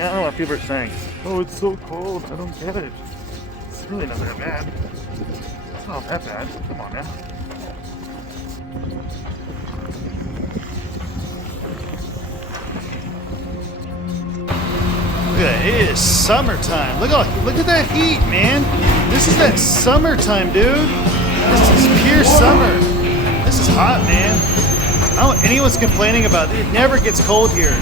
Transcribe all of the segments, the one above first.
Yeah, I don't know what people are saying. Oh, it's so cold. I don't get it. It's really not that bad. It's not that bad. Come on, man. Look at that. It is summertime. Look at that heat, man. This is that summertime, dude. This is pure summer. This is hot, man. I don't know what anyone's complaining about. It never gets cold here.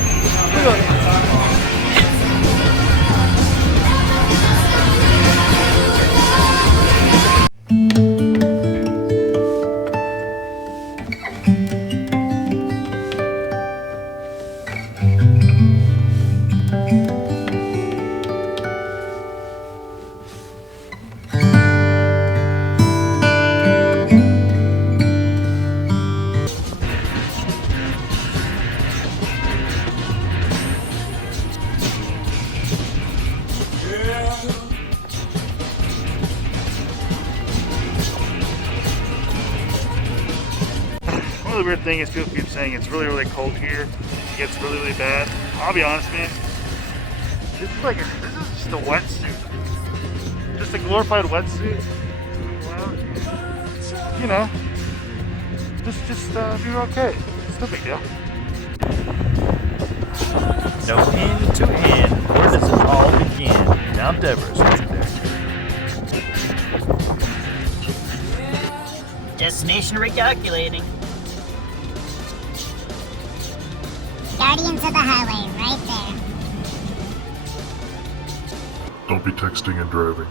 Look at the weird thing is people keep saying it's really, really cold here. It gets really, really bad. I'll be honest, man. This is just a wetsuit. Just a glorified wetsuit. Well, you know, just you're okay. It's no big deal. No end to end. Where does it all begin? Mount Everest, isn't there? Destination recalculating. Guardians of the Highway, right there. Don't be texting and driving.